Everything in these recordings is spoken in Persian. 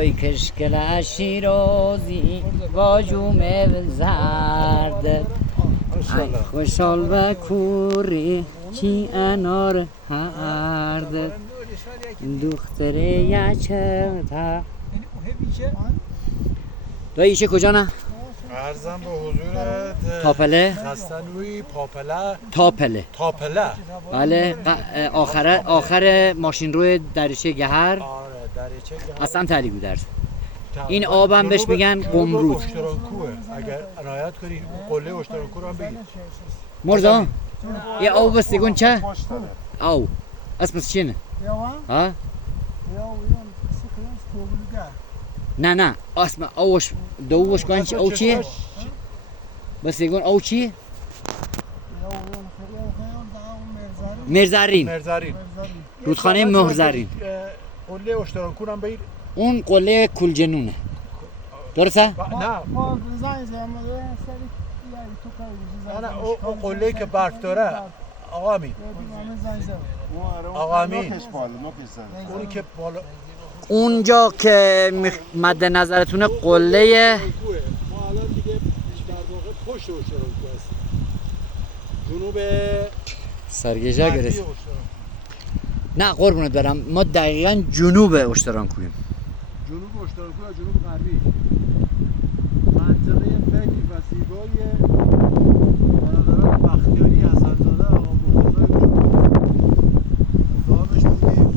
توی کشکل شیرازی با جومه زرد ای خوشحال و کوری چی انار هرد دختر یچه تا دایی کجا نه؟ عرضم به حضورت تاپله؟ خستنوی تاپله بله آخر ماشین روی دریچه گهر آره دریچه گهر اصلا تلی گودرز این آبم بهش میگن قمرود اشتراکوه اگر عنایت کنی قله اشتراکو رو هم بگید مرزا یه آب بستگون چه؟ او اسمش چینه؟ ها؟ نه اسم اوش دوش کنچ او چیه؟ بستگون او چیه؟ مرزارین رودخانه مهرزارین قله اشتراکو رو هم بگید اون قله کلجنونه درسته؟ نه اون قله که برف داره آقا امین اونی که بالا اونجا که مد نظرتونه قله ما الان دیگه در واقع پشت اشتراکو هستیم جنوب سرگیجه گرست نه قربونت برم ما دقیقا جنوب اشترانکویم جنوب اشتراکو و جنوب غربی منطقه فکری و زیبای برادران بختیاری حسن‌زاده آقا مرتضی صاحبش بودیم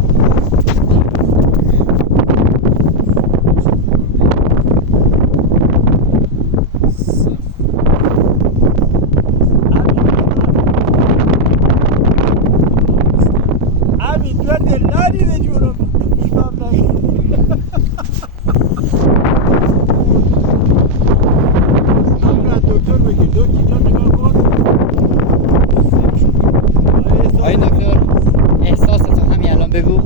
امین تو دلاری به جنوب دکتر بگیر دکتر نگاه کن آی دکتر احساستو همین الان بگو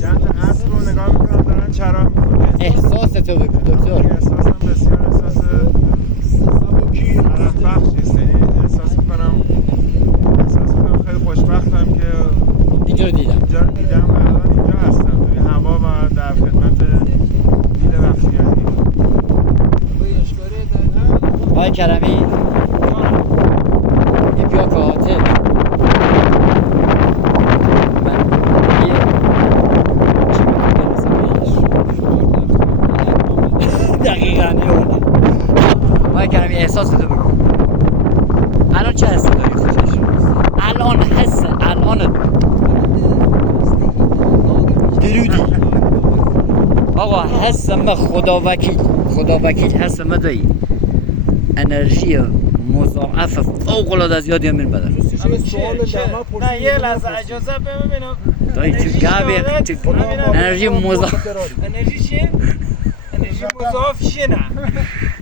چند اسب رو نگاه میکنم دارن چرا میکنه احساستو بگو دکتر احساسم بسیار احساس سبکی عرق بخش یعنی احساس میکنم خیلی خوشبختم که اینجا رو دیدم و الان اینجا هستم توی هوا و در خدمت دیل بختیاری آقای کرمی یه بیا کاته دقیقا آقای کرمی احساستو بگو الان چه حسی داری خوشش الان درودی آقا حسم خدا وکیل حسم دایی انرژی مضاعف فوق العاده زیادی هم من بدن نه یه لحظه اجازه ببینم دایی تو گابی انرژی مضاعف انرژی چیه؟ انرژی مضاعف چیه نه؟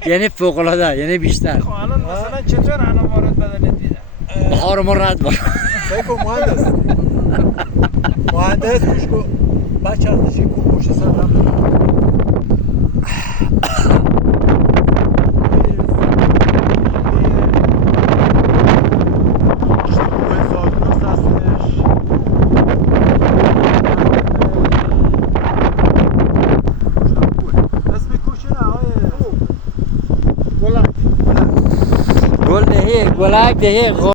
یعنی فوق العاده یعنی بیشتر خب الان مثلا چطور الان وارد بدنت دیدم؟ بهار ما رد باش فکر مهندس گوش کن بچه از نشین کن پشت سر هم گل دهی